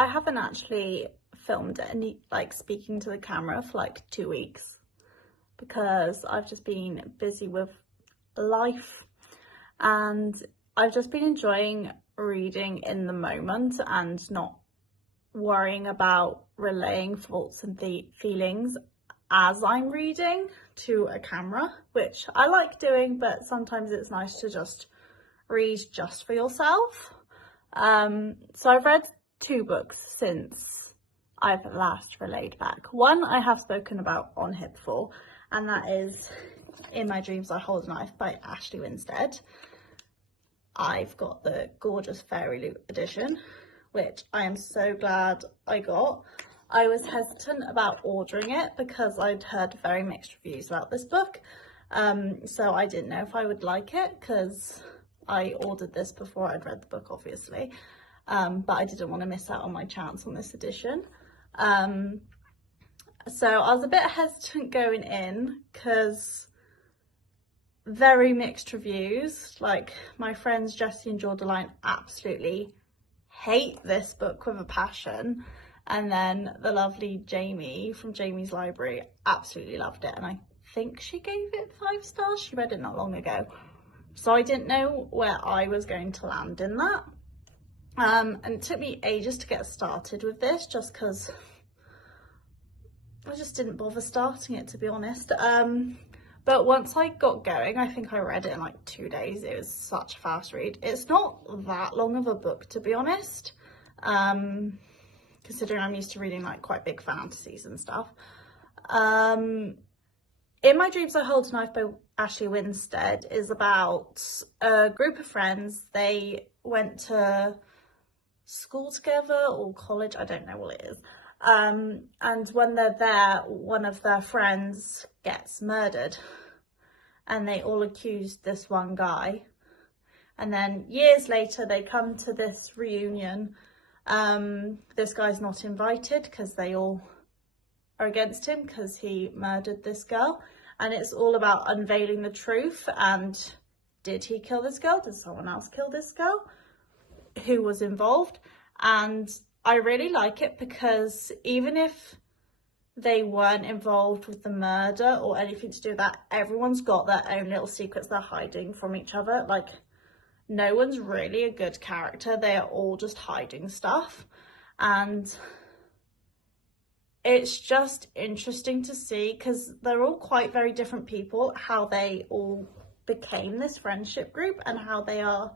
I haven't actually filmed any, like, speaking to the camera for like 2 weeks because I've just been busy with life, and I've just been enjoying reading in the moment and not worrying about relaying thoughts and feelings as I'm reading to a camera, which I like doing, but sometimes it's nice to just read just for yourself. So I've read 2 books since I've last relayed back. One I have spoken about on here before, and that is In My Dreams I Hold a Knife by Ashley Winstead. I've got the gorgeous Fairy Loot edition, which I am so glad I got. I was hesitant about ordering it because I'd heard very mixed reviews about this book, so I didn't know if I would like it because I ordered this before I'd read the book, obviously, but I didn't want to miss out on my chance on this edition. So I was a bit hesitant going in because very mixed reviews. Like, my friends Jessie and Jordaline absolutely hate this book with a passion, and then the lovely Jamie from Jamie's Library absolutely loved it, and I think she gave it 5 stars. She read it not long ago, so I didn't know where I was going to land in that, and it took me ages to get started with this just because I just didn't bother starting it, to be honest. But once I got going, I think I read it in like 2 days. It was such a fast read. It's not that long of a book, to be honest, considering I'm used to reading like quite big fantasies and stuff. In My Dreams I Hold a Knife by Ashley Winstead is about a group of friends. They went to school together or college, I don't know what it is. And when they're there, one of their friends gets murdered, and they all accuse this one guy. And then years later, they come to this reunion. This guy's not invited because they all are against him because he murdered this girl. And it's all about unveiling the truth. And did he kill this girl? Did someone else kill this girl? Who was involved? And I really like it because even if they weren't involved with the murder or anything to do with that, everyone's got their own little secrets they're hiding from each other. Like, no one's really a good character. They are all just hiding stuff. And it's just interesting to see, because they're all quite very different people, how they all became this friendship group and how they are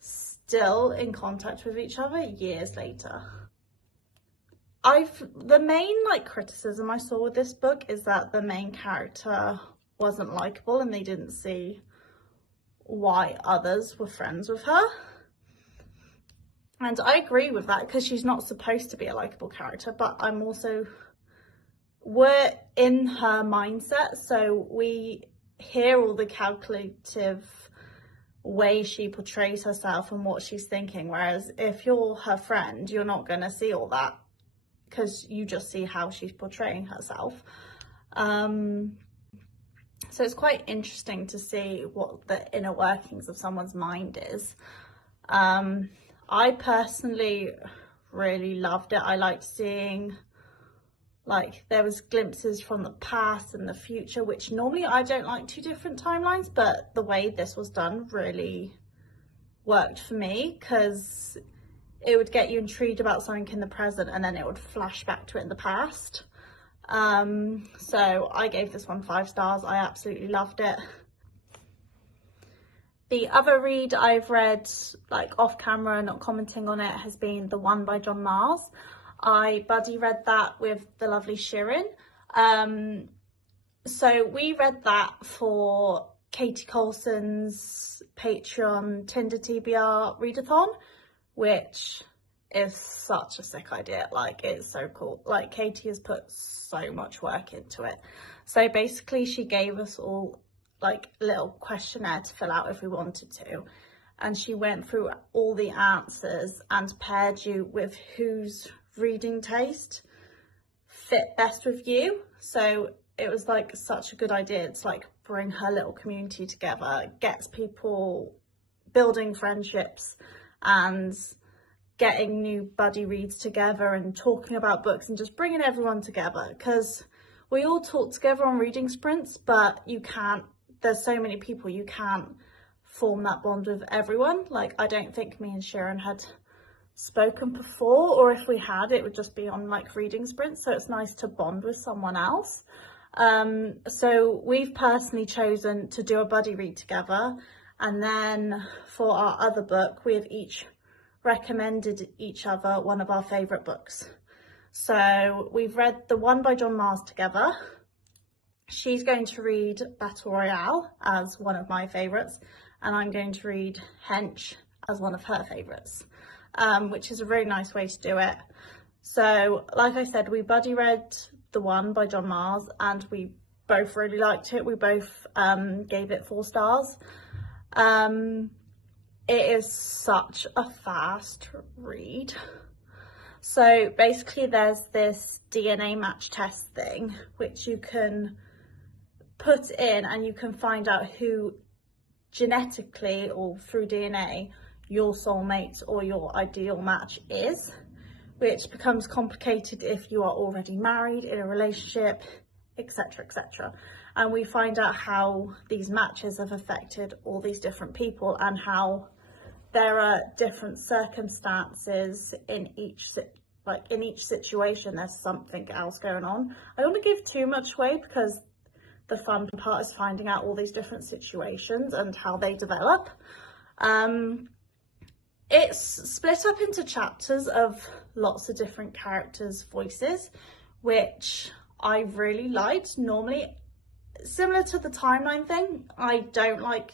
still in contact with each other years later. The main criticism I saw with this book is that the main character wasn't likable and they didn't see why others were friends with her. And I agree with that because she's not supposed to be a likable character, but we're in her mindset, so we hear all the calculative way she portrays herself and what she's thinking, whereas if you're her friend, you're not going to see all that because you just see how she's portraying herself. So it's quite interesting to see what the inner workings of someone's mind is. I personally really loved it. I liked seeing, there was glimpses from the past and the future, which normally I don't like 2 different timelines, but the way this was done really worked for me because it would get you intrigued about something in the present and then it would flash back to it in the past. So I gave this one 5 stars. I absolutely loved it. The other read I've read, off camera, not commenting on it, has been The One by John Mars. I buddy read that with the lovely Shirin. So we read that for Katie Colson's Patreon Tinder TBR readathon, which is such a sick idea. It's so cool. Katie has put so much work into it. So basically she gave us all a little questionnaire to fill out if we wanted to, and she went through all the answers and paired you with whose reading taste fit best with you. So it was such a good idea to bring her little community together, gets people building friendships and getting new buddy reads together and talking about books and just bringing everyone together, because we all talk together on reading sprints, but you can't, there's so many people, you can't form that bond with everyone. Like, I don't think me and Sharon had spoken before, or if we had, it would just be on like reading sprints, so it's nice to bond with someone else. So we've personally chosen to do a buddy read together, and then for our other book we have each recommended each other one of our favourite books. So we've read The One by John Mars together. She's going to read Battle Royale as one of my favourites, and I'm going to read Hench as one of her favourites, which is a really nice way to do it. So like I said, we buddy read The One by John Mars and we both really liked it. We both gave it 4 stars. It is such a fast read. So basically there's this DNA match test thing which you can put in, and you can find out who genetically or through DNA your soulmate or your ideal match is, which becomes complicated if you are already married, in a relationship, etc, etc. And we find out how these matches have affected all these different people, and how there are different circumstances in each situation. There's something else going on. I don't want to give too much away, because the fun part is finding out all these different situations and how they develop. It's split up into chapters of lots of different characters' voices, which I really liked. Normally, similar to the timeline thing, I don't like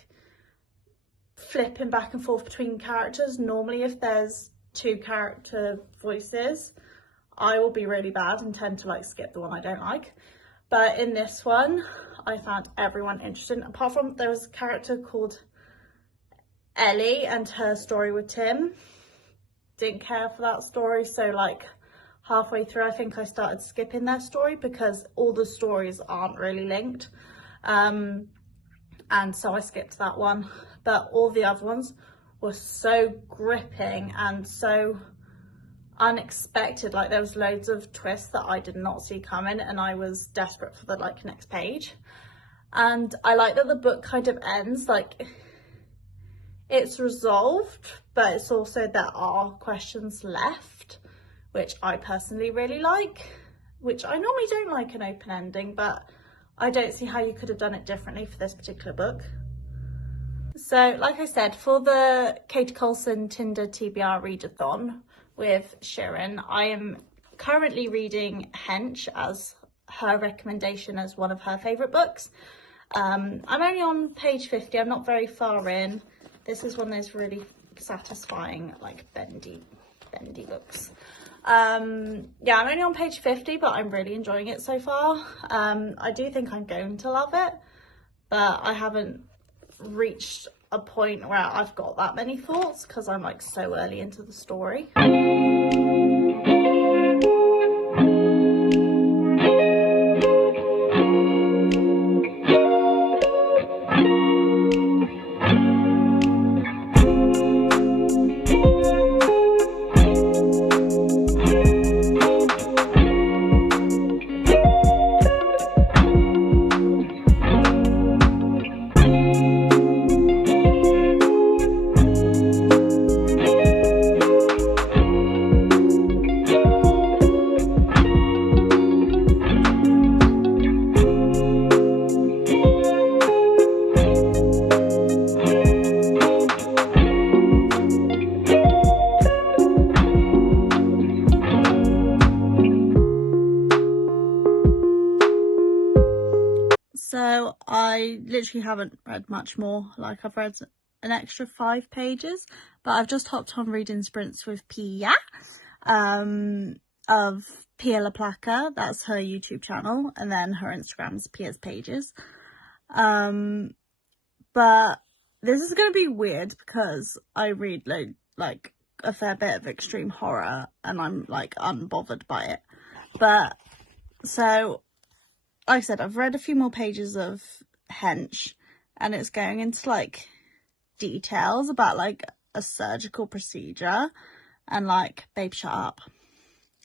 flipping back and forth between characters. Normally if there's 2 character voices, I will be really bad and tend to like skip the one I don't like. But in this one, I found everyone interesting, apart from there was a character called Ellie and her story with Tim. Didn't care for that story, so like halfway through I think I started skipping their story, because all the stories aren't really linked, and so I skipped that one. But all the other ones were so gripping and so unexpected. Like, there was loads of twists that I did not see coming, and I was desperate for the like next page. And I like that the book kind of ends like it's resolved, but it's also there are questions left, which I personally really like, which I normally don't like an open ending, but I don't see how you could have done it differently for this particular book. So like I said, for the Katie Colson Tinder TBR readathon with Sharon, I am currently reading Hench as her recommendation as one of her favourite books. I'm only on page 50, I'm not very far in. This is one of those really satisfying, like bendy books. Yeah, I'm only on page 50, but I'm really enjoying it so far. I do think I'm going to love it, but I haven't reached a point where I've got that many thoughts, because I'm like so early into the story. So I literally haven't read much more. Like, I've read an extra 5 pages, but I've just hopped on reading sprints with Pia, of Pia La Placa. That's her YouTube channel, and then her Instagram's Pia's Pages. But this is going to be weird, because I read like a fair bit of extreme horror, and I'm like unbothered by it. But so, like I said, I've read a few more pages of Hench, and it's going into like details about like a surgical procedure, and like, babe, shut up.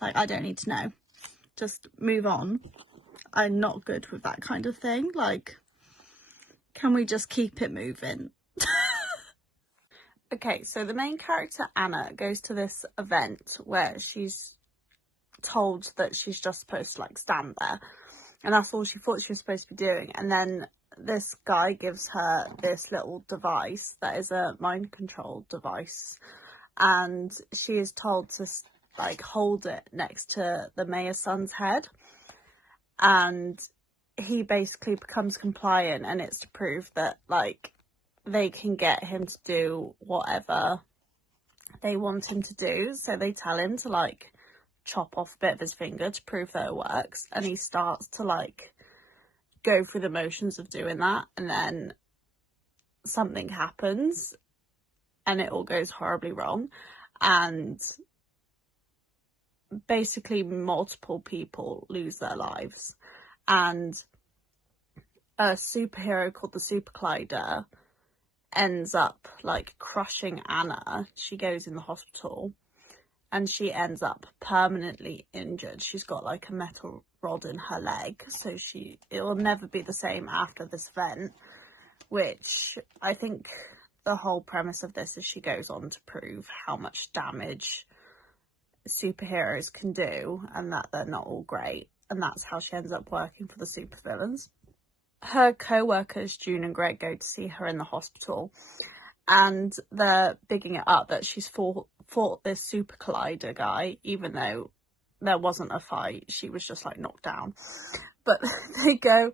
Like, I don't need to know. Just move on. I'm not good with that kind of thing. Like, can we just keep it moving? Okay, so the main character, Anna, goes to this event where she's told that she's just supposed to like stand there, and that's all she thought she was supposed to be doing. And then this guy gives her this little device that is a mind control device, and she is told to like hold it next to the mayor's son's head, and he basically becomes compliant, and it's to prove that like they can get him to do whatever they want him to do. So they tell him to like chop off a bit of his finger to prove that it works, and he starts to like go through the motions of doing that, and then something happens and it all goes horribly wrong, and basically multiple people lose their lives, and a superhero called the Super Collider ends up like crushing Anna. She goes in the hospital and she ends up permanently injured. She's got like a metal rod in her leg, so it will never be the same after this event, which I think the whole premise of this is she goes on to prove how much damage superheroes can do and that they're not all great, and that's how she ends up working for the supervillains. Her co-workers June and Greg go to see her in the hospital, and they're bigging it up that she's fought this Super Collider guy, even though there wasn't a fight. She was just like knocked down. But they go,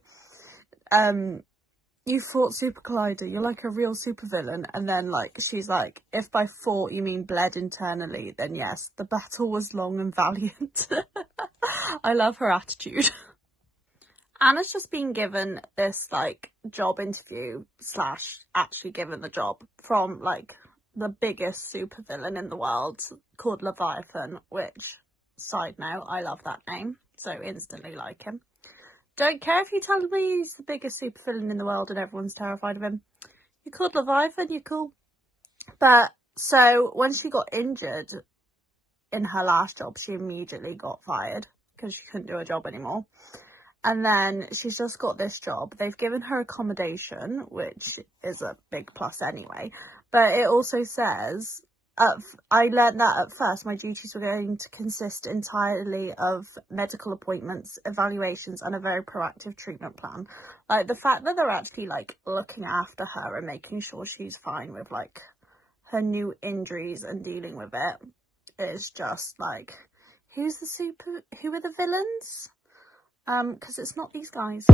you fought Super Collider, you're like a real supervillain. And then like she's like, if by fought you mean bled internally, then yes, the battle was long and valiant. I love her attitude. Anna's just been given this like job interview / actually given the job from like the biggest supervillain in the world called Leviathan, which, side note, I love that name, so instantly like him. Don't care if you tell me he's the biggest supervillain in the world and everyone's terrified of him. You're called Leviathan, you're cool. But so when she got injured in her last job, she immediately got fired because she couldn't do her job anymore. And then she's just got this job. They've given her accommodation, which is a big plus anyway. But it also says, I learned that at first my duties were going to consist entirely of medical appointments, evaluations, and a very proactive treatment plan. Like, the fact that they're actually, like, looking after her and making sure she's fine with, like, her new injuries and dealing with it is just, like, who are the villains? Because it's not these guys.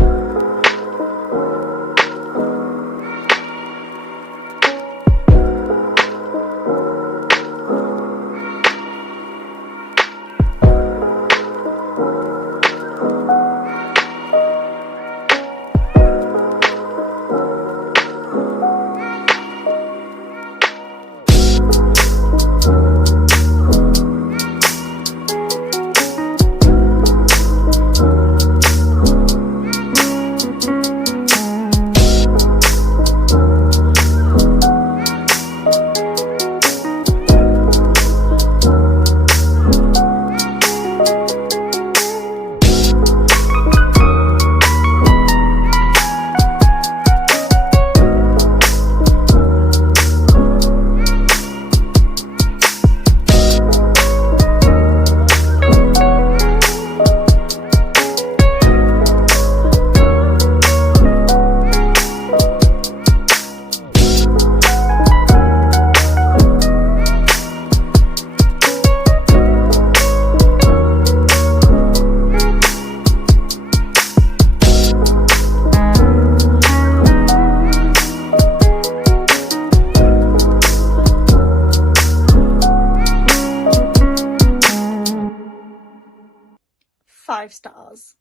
Five stars.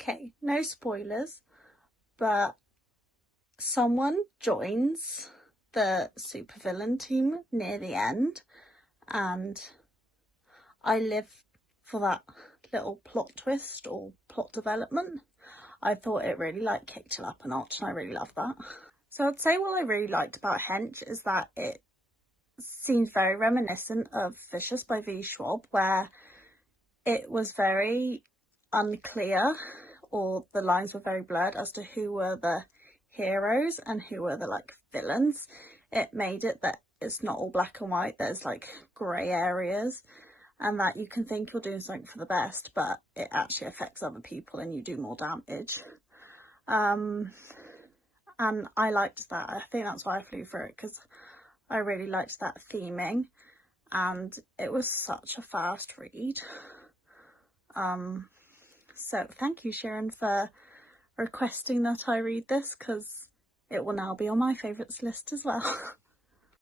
Okay, no spoilers, but someone joins the supervillain team near the end, and I live for that little plot twist or plot development. I thought it really like kicked it up a notch, and I really loved that. So I'd say what I really liked about Hench is that it seems very reminiscent of Vicious by V. Schwab, where it was very unclear, or the lines were very blurred as to who were the heroes and who were the like villains. It made it that it's not all black and white, there's like grey areas, and that you can think you're doing something for the best, but it actually affects other people and you do more damage. And I liked that. I think that's why I flew through it, because I really liked that theming, and it was such a fast read. So thank you, Sharon, for requesting that I read this, because it will now be on my favourites list as well.